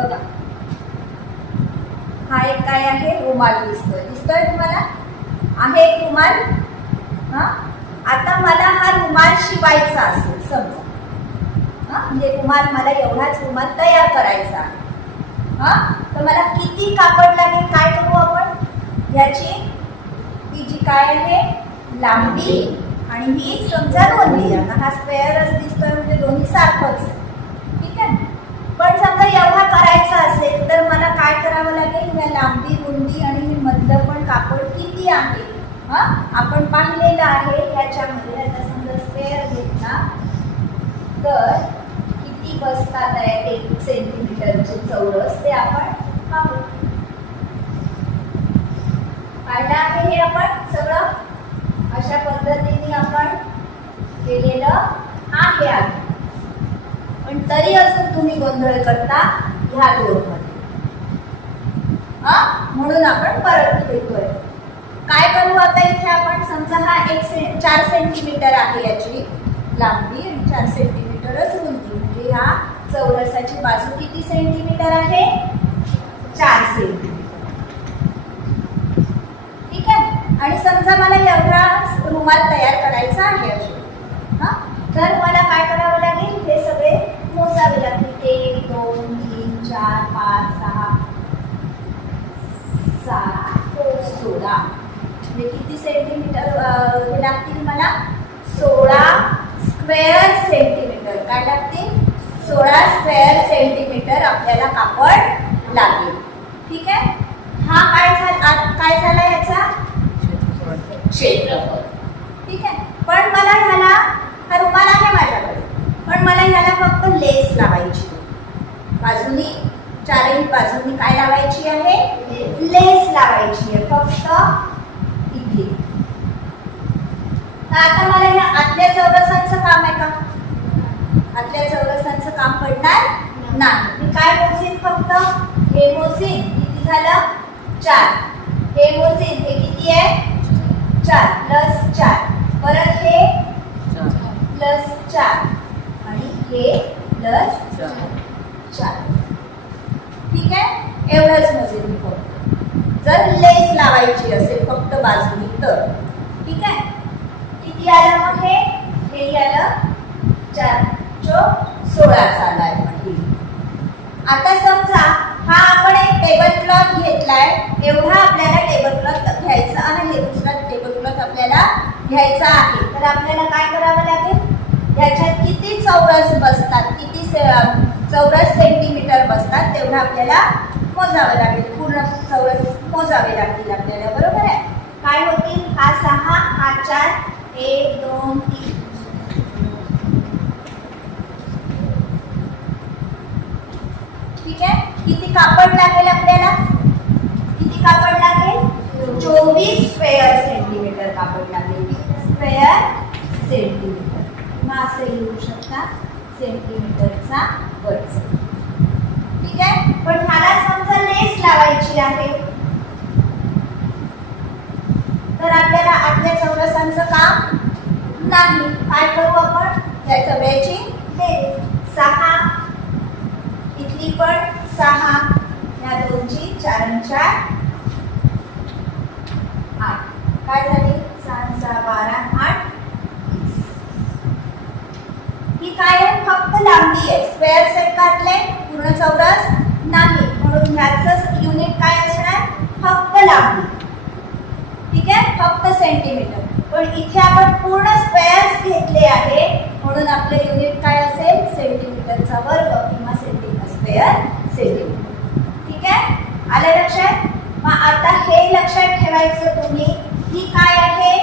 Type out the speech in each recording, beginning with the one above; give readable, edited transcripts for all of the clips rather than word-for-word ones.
बघा, हा एक काय आहे, रुमाल दिसतोय तुम्हाला, आहे एक रुमाल. हा, आता मला हा रुमाल शिवायचा असेल समजा, म्हणजे रुमाल, मला एवढाच रुमाल तयार करायचा आहे. तर मला किती कापड लागेल, काय करू आपण, याची ही जी काय आहे लांबी आणि ही समजा रुंदी. आता हा स्क्वेअरच दिसतोय म्हणजे दोन्ही सारखंच, ठीक आहे. पण समजा एवढा करायचा असेल तर मला काय करावं लागेल, या लांबी रुंदी आणि हे मधलं पण कापड किती आहे आपण पाहिलेलं आहे याच्यामध्ये. आता समजा स्क्वेअर घेतला तर किती बसतात आहे 1 सेंटीमीटरचे चौरस, ते आपण पाहू. पाहिलं आहे हे आपण सगळं, अशा पद्धतीने आपण केलेलं आहे. पण तरी अजून तुम्ही गोंधळ करता ह्या दोनमध्ये, म्हणून आपण परत घेतोय. काय करू आता इथे आपण, समजा हा 4 सेंटीमीटर आहे याची लांबी आणि 4 सेंटीमीटरच रुंदी, म्हणजे ह्या चौरसाची बाजू किती सेंटीमीटर आहे, 4 सेंटीमीटर, ठीक आहे. आणि समजा मला एवढा रुमाल तयार करायचा आहे असे, तर मला काय करावं लागेल, हे सगळे मोजावे लागतील. 1 2 3 4 5 6 7 16, म्हणजे किती सेंटीमीटर लागतील मला, 16 स्क्वेअर सेंटीमीटर. काय लागतील, 16 स्क्वेअर सेंटीमीटर आपल्याला कापड लागेल, ठीक आहे. हा काय झाला याचा क्षेत्रफळ, ठीक आहे. पण मला ह्याला, हा रुमाल आहे माझ्याकडे, पण मला ह्याला फक्त लेस लावायची, बाजूनी चारही बाजूनी काय लावायची आहे, लेस लावायची आहे फक्त इथे. तर आता मला ह्या आतल्या चौरसांचं काम आहे का, आतल्या चौरसांचं काम पडणार नाही. मी काय मोजेन, फक्त हे मोजेन, किती झालं 4, हे मोजेन, हे किती आहे 4 प्लस 4, परत हे प्लस 4 आणि हे प्लस 4, ठीक आहे. एवढंच मोजेन मी फक्त, जर लेस लावायची असेल फक्त बाजूनी तर, ठीक आहे. किती आलं मग हे आलं 4 चौक 16 आलाय. आता समजा हा आपण एक टेबल क्लॉथ घेतलाय, एवढा आपल्याला टेबल क्लॉथ घ्यायचा आहे, दुसरा टेबल क्लॉथ आपल्याला घ्यायचा आहे. तर आपल्याला काय करावं लागेल, ह्याच्यात किती चौरस बसतात, किती चौरस सेंटीमीटर बसतात तेवढं आपल्याला मोजावं लागेल, पूर्ण चौरस मोजावे लागतील आपल्याला, बरोबर आहे. काय होतील, हा 6, हा 4, 1 2 3, ठीक आहे. किती कापड लागेल आपल्याला, किती कापड लागेल, 24 स्क्वेअर सेंटीमीटर कापड लागेल, स्क्वेअर सेंटीमीटर, किंवा असं लिहू शकता सेंटीमीटरचा वर्ग, ठीक आहे. पण मला समजा लेस लावायची आहे, तर आपल्याला आतल्या चौरसांचं काम नाही. काय करू आपण, त्या सगळ्याची लेस 6, इथली पण 6, या दोनची 4 आणि 4 8, काय झाली 6 6 12 8 20. ही काय आहे, फक्त लांबी आहे, स्क्वेअर सेट घातले, पूर्ण चौरस नाही, म्हणून ह्याचं युनिट काय असणार, फक्त लांबी, ठीक आहे, फक्त सेंटीमीटर. पण इथे आपण पूर्ण स्क्वेअर्स घेतले आहे, म्हणून आपले युनिट काय असेल, सेंटीमीटरचा वर्ग किंवा स्क्वेअर सेंटीमीटर, ठीक आहे. आलं लक्षात. मग आता हे लक्षात ठेवायचं तुम्ही, ही काय आहे,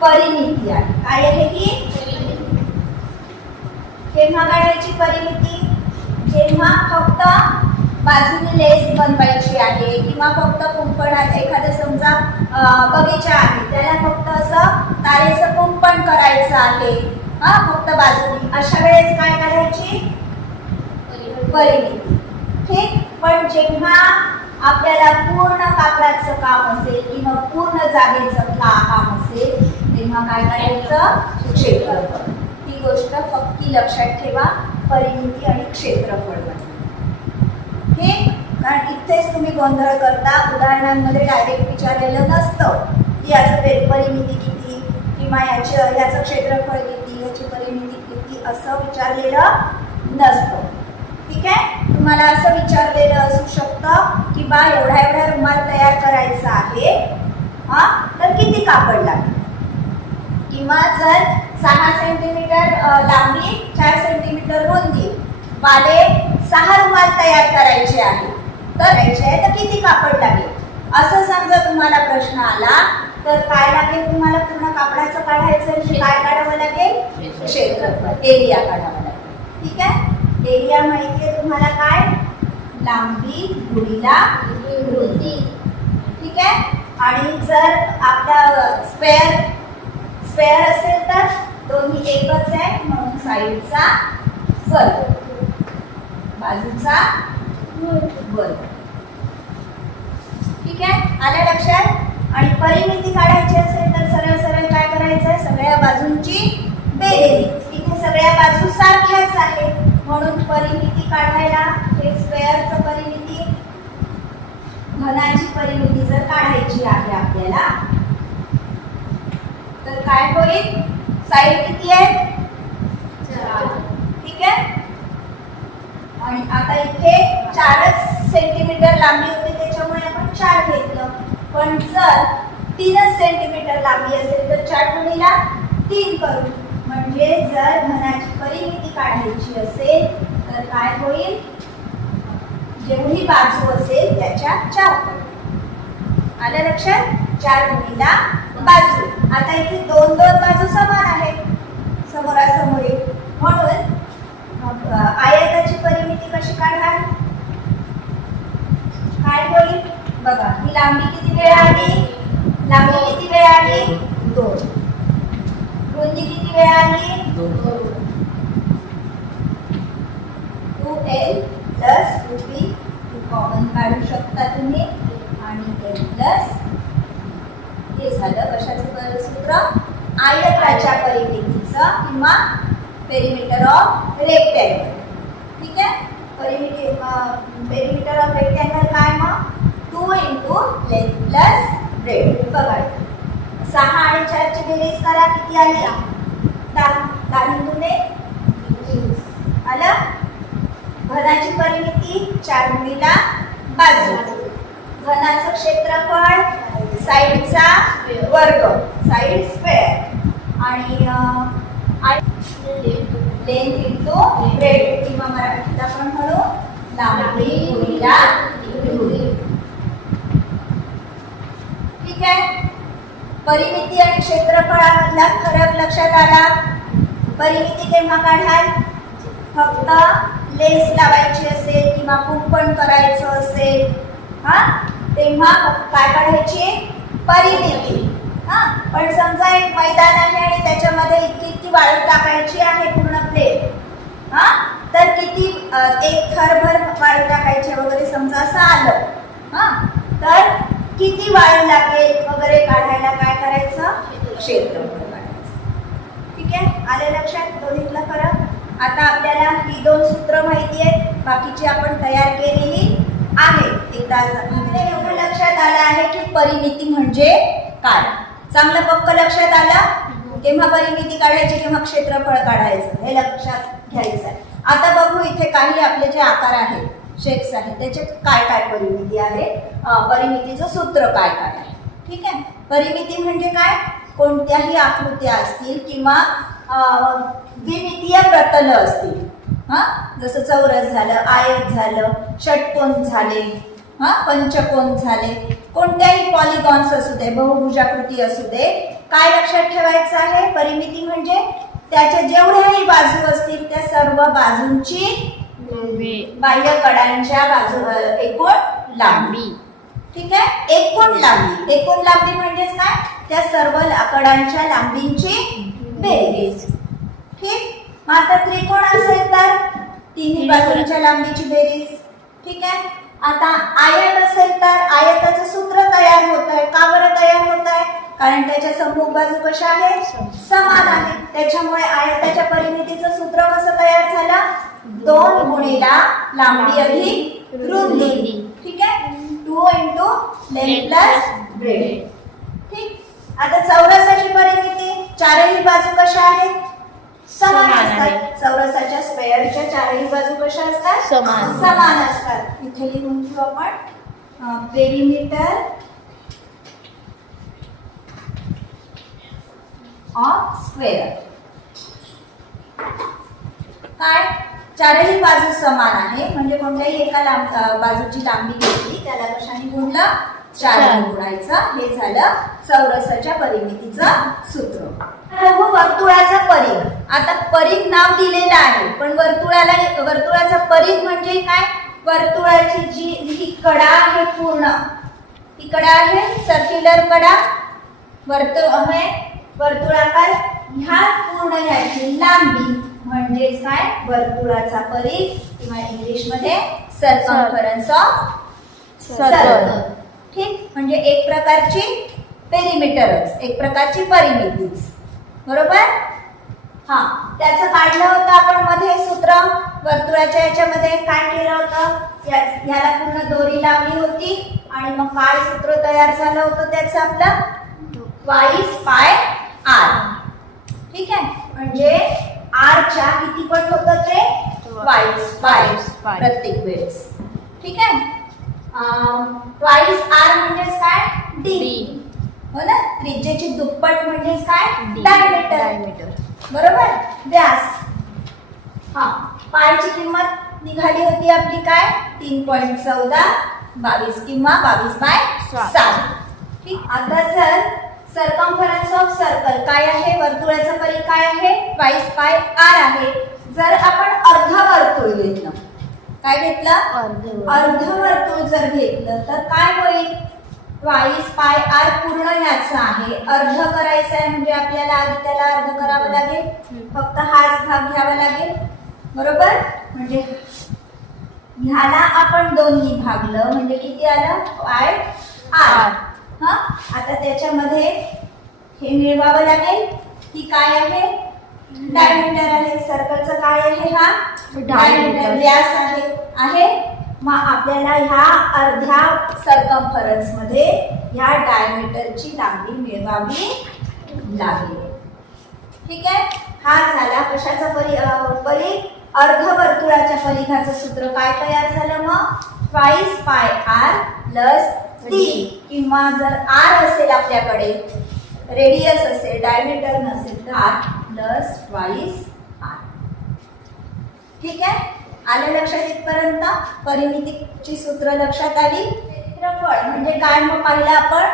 परिमिती आहे. काय आहे ही, केव्हा काढायची परिमिती, जेव्हा फक्त बाजूने लेस बनवायची आहे, किंवा फक्त कुंपण, एखादं समजा बगीचा आहे त्याला फक्त असं तारेचं कुंपण करायचं आहे, फक्त बाजूने, अशा वेळेस काय काढायची परिमिती, ठीक. पण जेव्हा आपल्याला पूर्ण कापडाचं काम असेल किंवा पूर्ण जागेचं काम असेल तेव्हा काय करायचं, क्षेत्रफळ. ही गोष्ट फक्त लक्षात ठेवा, परिमिती आणि क्षेत्रफळ. हे कारण इथेच तुम्ही गोंधळ करता. उदाहरणांमध्ये डायरेक्ट विचारलेलं नसतं की याचं परिमिती किती किंवा याचं क्षेत्रफळ किती, याची परिमिती किती असं विचारलेलं नसतं. ठीक आहे. तुम्हाला असं विचारलेलं असू शकतं की बा एवढा रुमाल तयार करायचा आहे, हा, तर किती कापड लागेल. किंवा जर 6 सेंटीमीटर लांबी 4 सेंटीमीटर रुंदी वाले 6 रुमाल तयार करायचे आहे तर किती कापड लागेल. असं समजा तुम्हाला प्रश्न आला तर काय लागेल, तुम्हाला पूर्ण कापडाचं काढायचं आहे. काय काढावं लागेल, क्षेत्रफळ, एरिया काढावा लागेल. ठीक आहे. एरिया माहिती आहे तुम्हाला, काय, लांबी गुणिला रुंदी. ठीक आहे. आणि जर आपला स्क्वेअर असेल तर दोन्ही एकच आहे म्हणून साईडचा वर्ग, बाजूचा वर्ग. ठीक आहे. आलं लक्षात. आणि परिमिती काढायची असेल तर सरळ सरळ काय करायचं आहे, सगळ्या बाजूंची बेरीज. इथे सगळ्या बाजू सारख्याच आहे म्हणून परिमिती काढायला हे स्क्वेअरचं परिमिती, घनाची परिमिती जर काढायची आहे आपल्याला तर काय होईल, साईड किती आहे, 4. ठीक आहे. आणि आता इथे 4 सेंटीमीटर लांबी होती त्याच्यामुळे आपण 4 घेतलं. पण जर 3 सेंटीमीटर लांबी असेल तर 4 गुणिला 3 करू. म्हणजे जर घनाची परिमिती काढायची असेल तर काय होईल, जेवढी बाजू असेल त्याच्या 4 पट. आलं लक्षात. 4 गुणिला बाजू. आता इथे दोन बाजू समान आहेत समोरासमोर म्हणून आयताची परिमिती कशी काढणार, काय होईल बघा. ही लांबी किती वेळा आली, लांबी किती वेळा आली, 2. रुंदी किती वेळा आली, 2L प्लस 2B. कॉमन काढू शकता तुम्ही. आणि L प्लस हे झालं कशाचं सूत्र, आयताच्या परिमितीचं किंवा पेरिमीटर ऑफ रेक्टँगल. ठीक आहे. पेरिमीटर ऑफ रेक्टँगल काय मग, 2 इंटू लेंथ प्लस ब्रेड. बघा 6 आणि 4 ची बेरीज करा, किती आली, 10. 10 इंटू ने आलं. घनाची परिमिती 4 गुणिला बाजू. घनाचं क्षेत्रफळ साईडचा वर्ग, साईड स्क्वेअर. आणि लेंथ इंटू ब्रेड किंवा मराठीत आपण म्हणू लांबी गुणिला रुंदी. ठीक आहे. परिमिती आणि क्षेत्रफळामधला फरक लक्षात आला. परिमिती केव्हा काढाल, फक्त लेस लावायची असेल किंवा कुंपण करायचं असेल, हा, तेव्हा काय काढायची, परिमिती. हा, पण समजा एक मैदान आहे आणि त्याच्यामध्ये इतकी वाळू टाकायची आहे पूर्ण प्लेन, हा, तर किती, एक थरभर वाळू टाकायची वगैरे समजा असं आलं, हा, तर किती वाळू लागेल वगैरे काढायला काय करायचं, क्षेत्रफळ काढायचं. ठीक आहे. आले लक्षात दोन्हीतला फरक. आता आपल्याला ही 2 सूत्र माहिती आहेत, बाकीची आपण तयार केलेली आहे. एकदा आपल्याला एवढं लक्षात आलं आहे की परिमिती म्हणजे काय. चांगलं पक्क लक्षात आलं. केव्हा परिमिती काढायची, केव्हा क्षेत्रफळ काढायचं हे लक्षात घ्यायचं आहे. आता बघू इथे काही आपले जे आकार आहेत, शेप्स आहेत, त्याचे काय काय परिमिती आहे, परिमितीचं सूत्र काय काय आहे. ठीक आहे. परिमिती म्हणजे काय, कोणत्याही आकृत्या असतील किंवा द्विमितीय प्रतल असतील, हा, जसं चौरस झालं, आयत झालं, षटकोन झाले, हा, पंचकोन झाले, कोणत्याही पॉलिगॉन्स असू दे, बहुभुजाकृती असू दे, काय लक्षात ठेवायचं आहे, परिमिती म्हणजे त्याच्या जेवढ्याही बाजू असतील त्या सर्व बाजूंची बाह्य कडांच्या बाजू एकूण लांबी. ठीक आहे. एकूण लांबी, एकूण लांबी म्हणजेच काय, त्या सर्व कडांच्या लांबींची बेरीज. ठीक. मग आता त्रिकोण असेल तर तिन्ही बाजूंच्या लांबीची बेरीज. ठीक आहे. आता आयत असेल तर आयताचं सूत्र तयार होत आहे. का बरं तयार होत आहे, कारण त्याच्या सम्मुख बाजू कशा आहेत, समान आहे. त्याच्यामुळे आयताच्या परिमितीचं सूत्र कसं तयार झालं, 2 गुणिला लांबी अधिक रुंदी. Length plus bread. ठीक. आता चौरसाची परिमिती, चारही बाजू कशा आहेत? समान असतात. चौरसाच्या स्क्वेअरच्या चारही बाजू कशा असतात? समान असतात. इथे लिहून घेऊ आपण पेरिमीटर ऑफ स्क्वेअर. काय? चारही बाजू समान आहे म्हणजे कोणत्याही एका बाजूची लांबी घेतली त्याला कशाने गुणलं? 4 गुणायचं. हे झालं चौरसाच्या परिमितीचं सूत्र. बघू वर्तुळाचा परिघ. आता परिघ नाव दिलेलं आहे पण वर्तुळाचा परिघ म्हणजे काय? वर्तुळाची जी ही कडा आहे पूर्ण, ही कडा आहे सर्क्युलर कडा, वर्तुळाकार, ह्या पूर्ण ह्याची लांबी म्हणजेच काय? वर्तुळाचा परिघ किंवा इंग्लिश मध्ये सर्कम्फरन्स ऑफ सर्कल. ठीक. म्हणजे एक प्रकारची पेरिमीटरच, एक प्रकारची परिमितीच. बरोबर. हा, त्याचं काढलं होतं आपण मध्ये सूत्र. वर्तुळाच्या याच्यामध्ये काय केलं होतं? ह्याला पूर्ण दोरी लावली होती आणि मग काय सूत्र तयार झालं होतं त्याचं? आपलं वाईस पाय आर. ठीक आहे. म्हणजे आर च्या किती पट होतं ते? वाईस पाय प्रत्येक वेळेस. ठीक आहे. ट्वाइस आर म्हणजेच काय? डी. हो ना. त्रिज्येची दुप्पट म्हणजेच काय? डायमीटर. बरोबर. व्यास. हा, पायची किंमत निघाली होती आपली काय? 3.14 22 किंवा 22/7. ठीक. आता जर सर्कम्फरन्स ऑफ सर्कल काय आहे? वर्तुळाचा परिघ काय आहे? ट्वाइस पाय आर आहे. जर आपण अर्धवर्तुळ घेतलं, काय घेतलं? अर्धवर्तुळ जर घेतलं तर काय होईल? ट्वाइस पाय आर पूर्ण ह्याचं आहे. अर्ध करायचं आहे म्हणजे आपल्याला आधी त्याला अर्ध करावं लागेल. फक्त हाच भाग घ्यावा लागेल. बरोबर. म्हणजे ह्याला आपण 2 भागलं म्हणजे किती आलं? पाय आर. हा, आता त्याच्यामध्ये हे मिळवावं लागेल. ही काय आहे? डायमीटर आहे. सर्कलचं काय आहे? हा डायमीटर, व्यास आहे. मग आपल्याला ह्या अर्ध्या सर्कम्फरन्स मध्ये ह्या डायमीटरची लांबी मिळवावी लागेल. ठीक आहे. हा झाला कशाचा परिघ? अर्धवर्तुळाच्या परिघाचं सूत्र काय तयार झालं? मग ट्वाइस पाय आर प्लस डी, किंवा जर आर असेल आपल्याकडे, रेडियस असेल, डायमीटर नसेल तर आर प्लस ट्वाइस आर. ठीक आहे. आलं लक्षात इथपर्यंत? परिमितीची सूत्र लक्षात आली. क्षेत्रफळ म्हणजे काय? मग पाहिलं आपण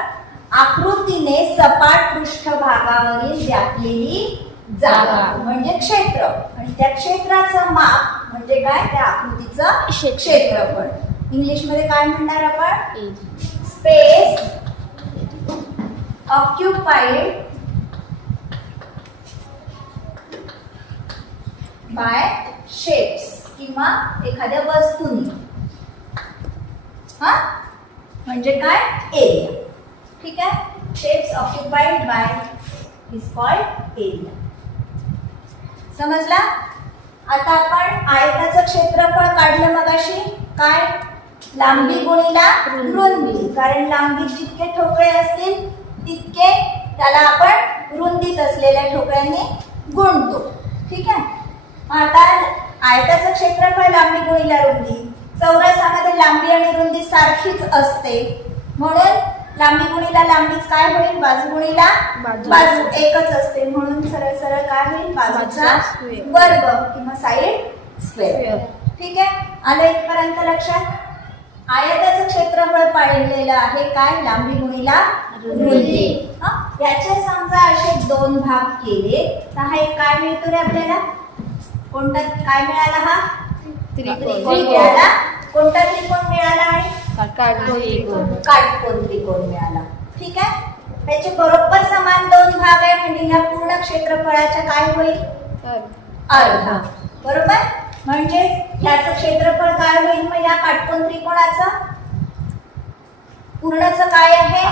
आकृतीने सपाट पृष्ठभागावरील व्यापलेली जागा म्हणजे क्षेत्र, आणि त्या क्षेत्राचं माप म्हणजे काय? त्या आकृतीचं क्षेत्रफळ. इंग्लिश मध्ये काय म्हणणार आपण? स्पेस ऑक्युपाइड बाय शेप्स किंवा एखाद्या वस्तूंनी. हा, म्हणजे काय? एरिया. ठीक आहे. Shapes occupied by is called area. समजला? आता आपण आयताचं क्षेत्रफळ काढलं मगाशी. काय? लांबी गुणिला रुंदी. कारण लांबीत जितके ठोकळे असतील तितके त्याला आपण रुंदीत असलेल्या ठोकळ्यांनी गुणतो. ठीक आहे. आता आयताचं क्षेत्रफळ लांबी गुणिला रुंदी. चौरसामध्ये लांबी आणि रुंदी सारखीच असते म्हणून लांबी गुणिला लांबीच काय होईल? बाजू गुणिला बाजू एकच असते म्हणून सरळ सरळ काय होईल? बाजूचा वर्ग किंवा साइड स्क्वेअर. ठीक आहे. आलं इथपर्यंत लक्षात? आयताचं क्षेत्रफळ पाहिलेलं आहे काय? लांबी गुणिला रुंदी. याचे समजा असे 2 भाग केले तर हा एक काय मिळतो रे आपल्याला? कोणता काय मिळाला? हा त्रिकोण मिळाला. कोणता त्रिकोण मिळाला? आणि काटकोन त्रिकोण मिळाला. ठीक आहे. त्याचे बरोबर समान 2 भाग आहे म्हणजे या पूर्ण क्षेत्रफळाच्या काय होईल? अर्धा. बरोबर. म्हणजे ह्याचं क्षेत्रफळ काय होईल? मग या काटकोन त्रिकोणाचं पूर्णचं काय आहे?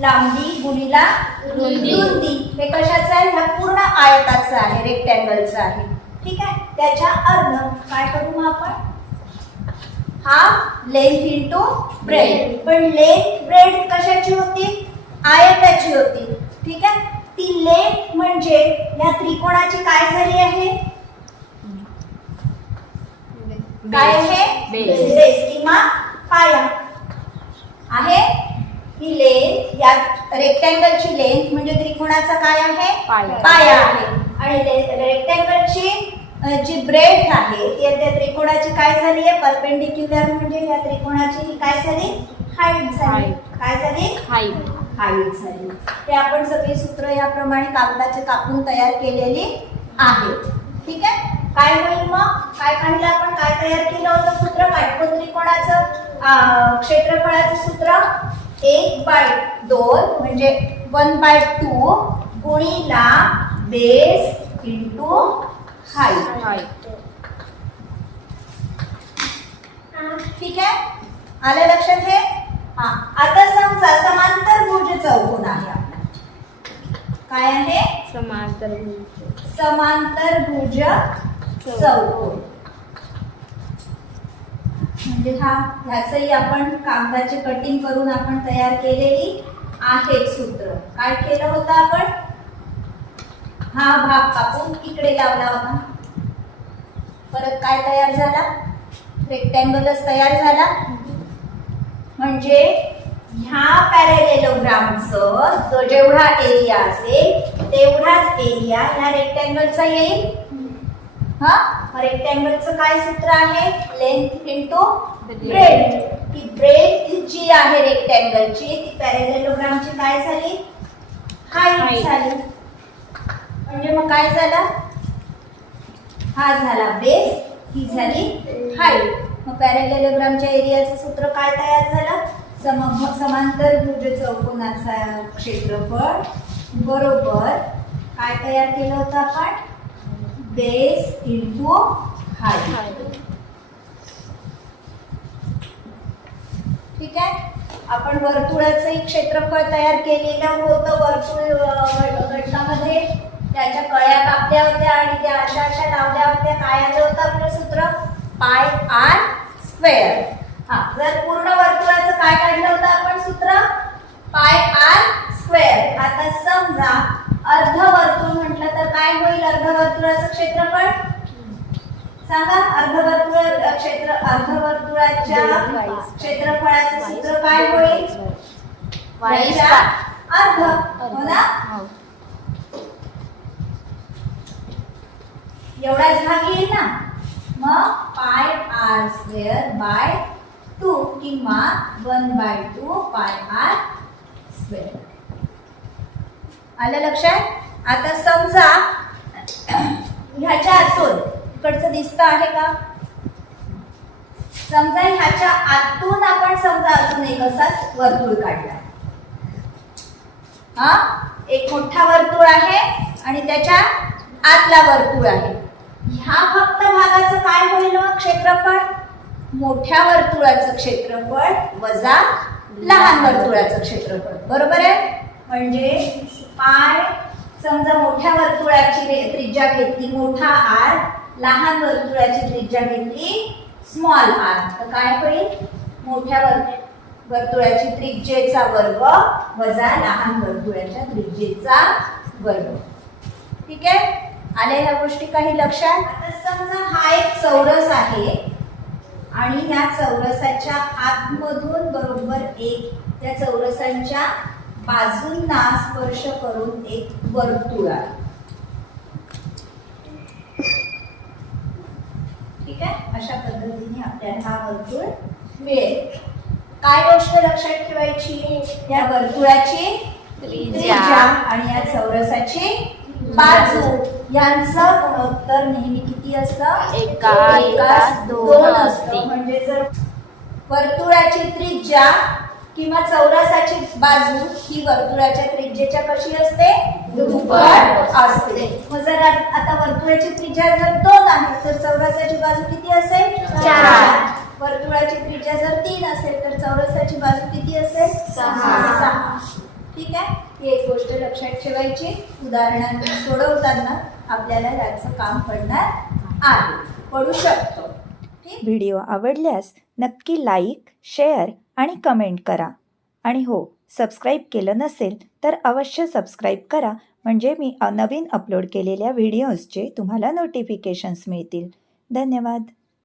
लांबी गुणिला रुंदी. हे कशाचं आहे? ह्या पूर्ण आयताचं आहे, रेक्टँगलचं आहे. ठीक आहे. त्याच्या अर्ध काय करू मग आपण? Half length into breadth. पण लेंथ ब्रेड कशाची होती? आयताची होती. ठीक आहे. ती लेंथ म्हणजे या त्रिकोणाची काय झाली आहे? काय आहे? बेस किंवा पाया आहे. ही लेंथ या रेक्टँगलची लेंथ म्हणजे त्रिकोणाचा काय आहे? पाया आहे. आणि रेक्टँगलची जी ब्रेड आहे ती त्या त्रिकोणाची काय झाली आहे? परपेंडिक्युलर म्हणजे या त्रिकोणाची ही काय झाली? हाईट झाली. काय झाली? हाईट झाली. ते आपण सगळी सूत्र याप्रमाणे कागदाचे कापून तयार केलेली आहेत. ठीक आहे. काय होईल मग? काय पाहिलं आपण? काय तयार केलं होतं सूत्र? काटकोन त्रिकोणाचं क्षेत्रफळाचं सूत्र 1/2 म्हणजे 1/2 गुणिला बेस इंटू हाईट. ठीक आहे. आलं लक्षात हे? हा. आता समजा समांतर भुज चौकोन आहे आपला. काय आहे? समांतर भुज चौकोन. म्हणजे ह्याचंही आपण कागदाचे कटिंग करून आपण तयार केलेली आहे सूत्र. काय केलं होतं आपण? हा भाग कापून इकडे लावला होता. परत काय तयार झाला? रेक्टँगलच तयार झाला. म्हणजे ह्या पॅरेलेलोग्रामचं जो जेवढा एरिया असेल तेवढाच एरिया ह्या रेक्टँगलचा येईल. हा. रेक्टँगलचं काय सूत्र आहे? Length into breadth. ती ब्रेड जी आहे रेक्टँगलची ती पॅरेलेलोग्रामची काय झाली? हाईट झाली. म्हणजे मग काय झाला? हा झाला बेस, ही झाली हाईट. मग पॅरेलेलोग्रामच्या एरियाचं सूत्र काय तयार झालं? समांतर भुज चौकोनाचा क्षेत्रफळ बरोबर काय तयार केलं होतं आपण? Base into height. ठीक आहे. आपण वर्तुळाचंही क्षेत्रफळ तयार केलेलं होतं. वर्तुळ घटकामध्ये त्याच्या कळ्या कापल्या होत्या आणि त्या अशा अशा लावल्या होत्या. काय आलं होतं आपलं सूत्र? पाय आर स्क्वेअर. हा. जर पूर्ण वर्तुळाचं काय काढलं होतं आपण सूत्र? पाय आर स्क्वेअर. आता समजा अर्धवर्तुळ म्हटलं तर काय होईल? अर्धवर्तुळाचं क्षेत्रफळ सांगा. अर्धवर्तुळाच्या क्षेत्रफळाचं सूत्र काय होईल? अर्ध. हो ना? एवढाच भाग येईल ना. मग पाय आर स्क्वेअर बाय 2 किंवा 1/2 पाय आर स्क्वेअर. आलं लक्षात? आता समजा ह्याच्या आतून इकडचं दिसतं आहे का? समजा ह्याच्या आतून आपण समजा अजून एक असाच वर्तुळ काढला. हा. एक मोठा वर्तुळ आहे आणि त्याच्या आतला वर्तुळ आहे. ह्या फक्त भागाचं काय होईल मग क्षेत्रफळ? मोठ्या वर्तुळाचं क्षेत्रफळ वजा लहान वर्तुळाचं क्षेत्रफळ. बरोबर आहे. म्हणजे पाय समजा मोठ्या वर्तुळाची त्रिज्या घेतली मोठा आर, लहान वर्तुळाची त्रिज्या घेतली स्मॉल आर, तर काय होईल? मोठ्या वर्तुळाची त्रिज्येचा वर्ग वजा लहान वर्तुळाच्या त्रिज्येचा वर्ग. ठीक आहे. आल्या ह्या गोष्टी काही लक्षात? आता समजा हा एक चौरस आहे आणि ह्या चौरसाच्या आतमधून बरोबर एक त्या चौरसांच्या बाजूंना स्पर्श करून एक वर्तुळ आहे. ठीक आहे. अशा पद्धतीने आपल्याला हा वर्तुळ मिळेल. काय गोष्ट लक्षात ठेवायची? या वर्तुळाची त्रिज्या आणि या चौरसाची बाजू यांचं गुणोत्तर नेहमी किती असतं? 1:2 असतं. म्हणजे जर वर्तुळाची त्रिज्या किंवा चौरसाची बाजू ही वर्तुळाच्या त्रिज्येच्या कशी असते? दुप्पट असते. मग जर आता वर्तुळाची त्रिज्या जर 2 आहे तर चौरसाची बाजू किती असेल? 4. वर्तुळाची त्रिज्या जर 3 असेल तर चौरसाची बाजू किती असेल? 6. ठीक आहे. ही एक गोष्ट लक्षात ठेवायची. उदाहरणांनी सोडवताना आपल्याला याचं काम पडणार आहे, पडू शकतो. व्हिडिओ आवडल्यास नक्की लाईक, शेअर आणि कमेंट करा. आणि हो, सबस्क्राईब केलं नसेल तर अवश्य सबस्क्राईब करा, म्हणजे मी नवीन अपलोड केलेल्या व्हिडिओजचे तुम्हाला नोटिफिकेशन्स मिळतील. धन्यवाद.